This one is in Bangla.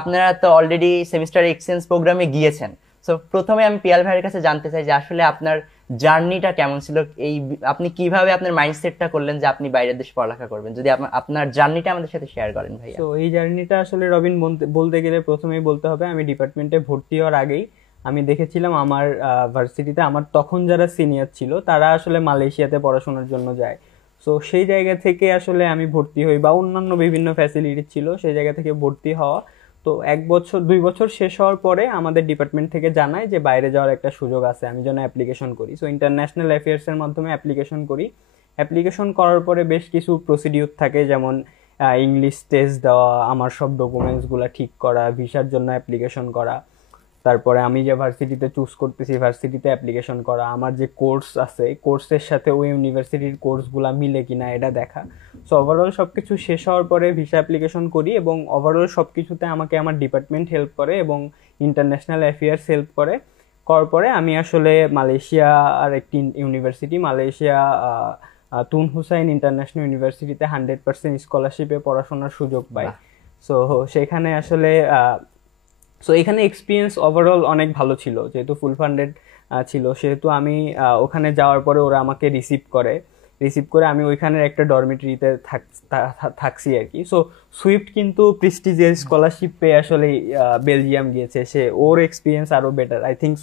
আপনারা তো অলরেডি সেমিস্টার এক্সচেঞ্জ প্রোগ্রামে গিয়েছেন। সো প্রথমে আমি পিয়াল ভাইয়ের কাছে জানতে চাই যে আসলে আপনার জার্নিটা কেমন ছিল, এই আপনি কিভাবে আপনার মাইন্ডসেটটা করলেন যে আপনি বাইরের দেশে পড়ালেখা করবেন, যদি আপনার জার্নিটা আমাদের সাথে শেয়ার করেন ভাইয়া। তো এই জার্নিটা আসলে রবিন বলতে গেলে প্রথমেই বলতে হবে আমি ডিপার্টমেন্টে ভর্তি হওয়ার আগেই আমি দেখেছিলাম আমার ভার্সিটিতে আমার তখন যারা সিনিয়র ছিল তারা আসলে মালয়েশিয়াতে পড়াশোনার জন্য যায়। সো সেই জায়গা থেকে আসলে আমি ভর্তি হই, বা অন্যান্য বিভিন্ন ফ্যাসিলিটি ছিল সেই জায়গা থেকে ভর্তি হওয়া। তো 1 বছর 2 বছর শেষ হওয়ার পরে আমাদের ডিপার্টমেন্ট থেকে জানায় যে বাইরে যাওয়ার একটা সুযোগ আছে, আমি যেন অ্যাপ্লিকেশন করি। সো ইন্টারন্যাশনাল অ্যাফেয়ার্স এর মাধ্যমে অ্যাপ্লিকেশন করি। অ্যাপ্লিকেশন করার পরে বেশ কিছু প্রসিডিউর থাকে, যেমন ইংলিশ টেস্ট দেওয়া, আমার সব ডকুমেন্টসগুলো ঠিক করা, ভিসার জন্য অ্যাপ্লিকেশন করা, তারপরে আমি যে ভার্সিটিতে চুজ করতেছি ভার্সিটিতে অ্যাপ্লিকেশন করা, আমার যে কোর্স আছে কোর্সের সাথে ওই ইউনিভার্সিটির কোর্সগুলো মিলে কিনা এটা দেখা। সো ওভারঅল সবকিছু শেষ হওয়ার পরে ভিসা অ্যাপ্লিকেশন করি, এবং ওভারঅল সবকিছুতে আমাকে আমার ডিপার্টমেন্ট হেল্প করে এবং ইন্টারন্যাশনাল অ্যাফেয়ার্স হেল্প করে। করার পরে আমি আসলে মালয়েশিয়া আর একটি ইউনিভার্সিটি, মালয়েশিয়া তুন হুসাইন ইন্টারন্যাশনাল ইউনিভার্সিটিতে 100% স্কলারশিপে পড়াশোনার সুযোগ পাই। বাহ। সো সেখানে আসলে সো এখানে এক্সপিরিয়েন্স ওভারঅল অনেক ভালো ছিল, যেহেতু ফুল ফান্ডেড ছিল, সেহেতু আমি ওখানে যাওয়ার পরে ওরা আমাকে রিসিভ করে আমি ওইখানের একটা ডরমিটরিতে থাকছি আর কি। সো সুইফট কিন্তু প্রেস্টিজিয়াস স্কলারশিপ পেয়ে আসলে বেলজিয়াম গিয়েছে, সে ওর এক্সপিরিয়েন্স আরো বেটার আই থিঙ্ক।